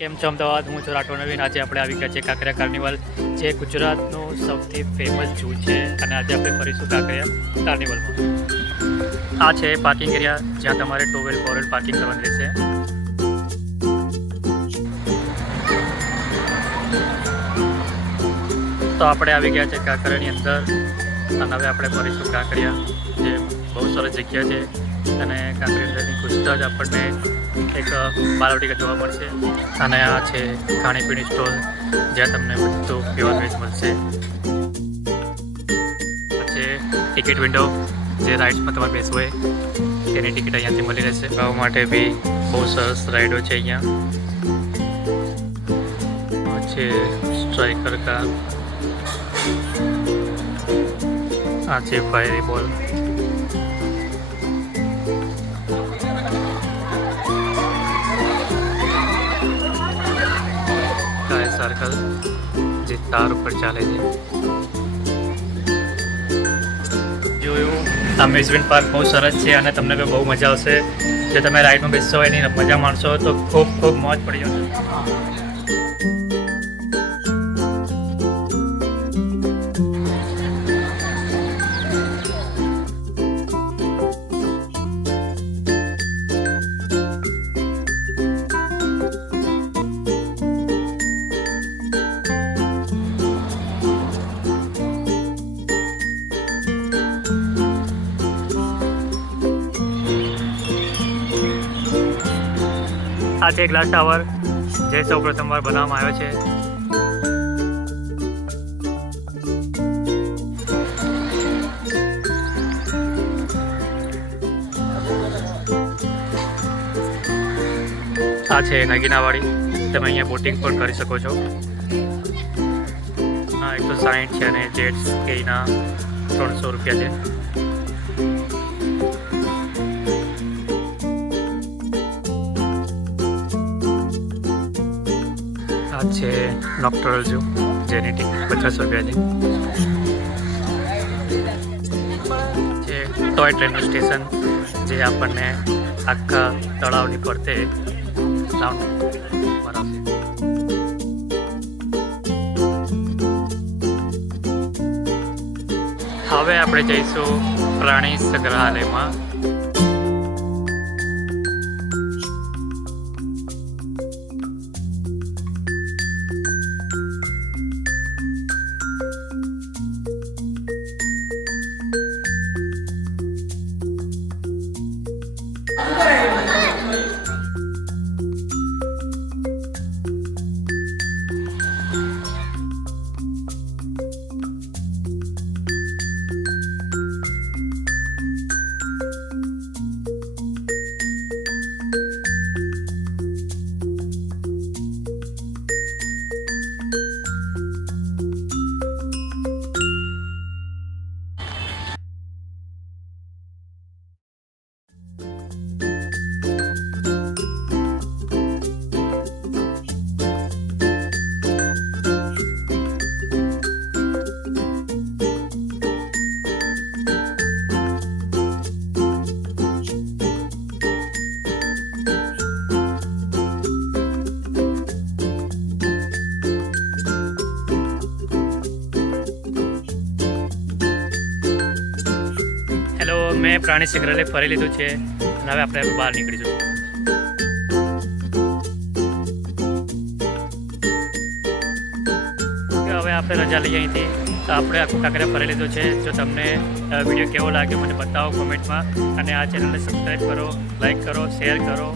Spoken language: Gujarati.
કેમ છો અમદાવાદ? હું છું રાઠોડ નવીન. આજે આપણે આવી ગયા છે કાંકરિયા કાર્નિવલ, જે ગુજરાતનું સૌથી ફેમસ ઝૂ છે. અને આજે આપણે ફરીશું કાંકરિયા કાર્નિવલમાં. આ છે પાર્કિંગ એરિયા, જ્યાં તમારે two wheel four wheel parking કરવાનું રહેશે. તો આપણે આવી ગયા છે કાંકરિયાની અંદર, અને હવે આપણે ફરીશું કાંકરિયા, જે બહુ સરસ જગ્યા છે. અને કાંકરિયા અંદરની ઘૂસતા જ આપણને એક બાલવાટિકા જોવા મળશે. અને આ છે ખાણીપીણી સ્ટોલ, જ્યાં તમને બધું પ્યોર વેજ મળશે. પછી ટિકિટ વિન્ડો, જે રાઇડ્સમાં તમારે બેસવું હોય તેની ટિકિટ અહીંયાથી મળી રહેશે. ગાવા માટે બી બહુ સરસ રાઇડો છે અહીંયા. છે સ્ટ્રાઇકર કાર, આ છે ફાયરી બોલ, સર્કલ જે તાર ઉપર ચાલે છે. જોયું, અમ્યુઝમેન્ટ પાર્ક બહુ સરસ છે અને તમને બહુ મજા આવશે. જો તમે રાઇડમાં બેસશો હોય એની મજા માણશો તો ખૂબ ખૂબ મોજ પડી જશે. આ છે ગ્લાસ ટાવર, જે સૌ પ્રથમવાર બનાવવામાં આવ્યો છે. આ છે નગીનાવાડી, તમે અહીંયા બોટિંગ પણ કરી શકો છો. હા, 160 છે અને જેટ સ્કીના 300 રૂપિયા છે. આ છે નોક્ટરલ ઝૂ, જેની ટિકિટ 50 રૂપિયા છે. ટોય ટ્રેનનું સ્ટેશન, જે આપણને આખા તળાવની ફરતે રાઉન્ડ ફરાવશે. હવે આપણે જઈશું પ્રાણી સંગ્રહાલયમાં. મેં પ્રાણી સંગ્રહાલય ફરી લીધું છે અને હવે આપણે બહાર નીકળીશું. હવે આપણે રજા લઈએ અહીંથી. તો આપણે આખું કાંકરિયા ફરી લીધું છે. જો તમને વિડીયો કેવો લાગ્યો મને બતાવો કોમેન્ટમાં, અને આ ચેનલને સબસ્ક્રાઈબ કરો, લાઈક કરો, શેર કરો.